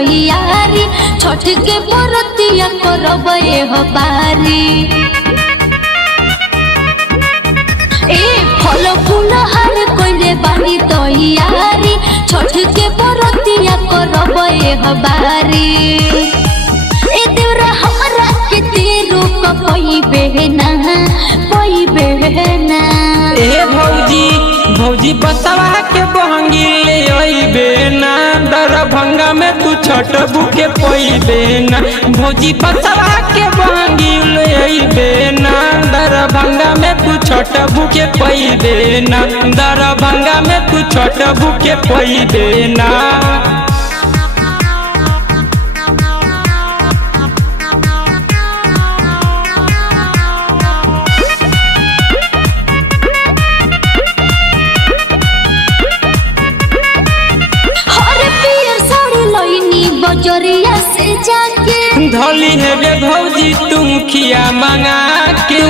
तैयारी छठ के बरतिया करबे हो बारी। ए फल फूल हार कोइले बानी तैयारी छठ के बरतिया करबे हो बारी। ए देवरा हमरा के तेरो कइबे ना ए भौजी बसवा के बहंगी ले अइबे ना दरभंगा में तू छठ बुके पइबे ना। भौजी बसवा के बहंगी ले अइबे ना दरभंगा में तू छठ बुके पइबे ना। दरभंगा में तू छठ बुके पइबे ना। बजरिया से जाके धोली है रे भौजी तुम खिया मंगा के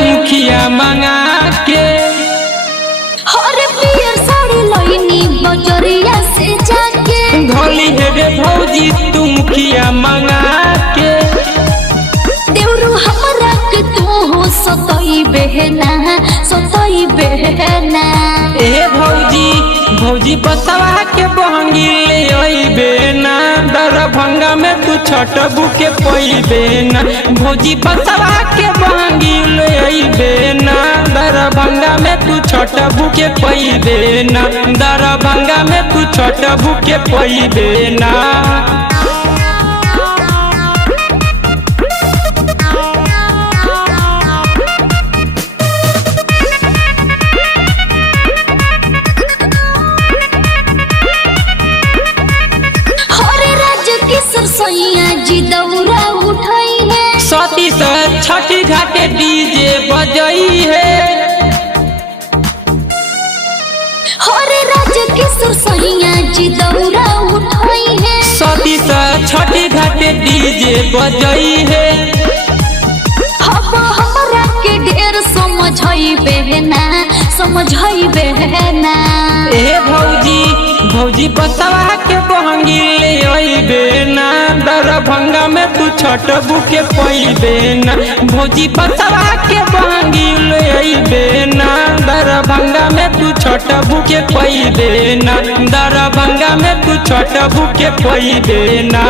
हर पियर साड़ी लइनी बजरिया से जाके धोली है रे भौजी तुम खिया मंगा के। देवरू हमरा के तू सतई बहना ए भौजी बसवा के बहंगी ले अइबे ना दरभंगा में तू छठ बुके पइबे ना। भौजी बसवा के बहंगी ले अइबे ना दरभंगा में तू छठ बुके पइबे ना। दरभंगा में तू छठ बुके पइबे ना। जी दौरा उठाई है सती से छठी घाटे डीजे बजई है। हरे राज किशोर सैया जी दौरा उठाई है सती से छठी घाटे डीजे बजई है। अब हमरा के ढेर समझई बहना ए भौजी बसवा के बहंगी ले अइबे ना दरभंगा में तू छठ बुके पइबे ना। भौजी बसवा के बहंगी ले अइबे ना दरभंगा में तू छठ बुके पइबे ना। दरभंगा में तू छठ बुके पइबे ना।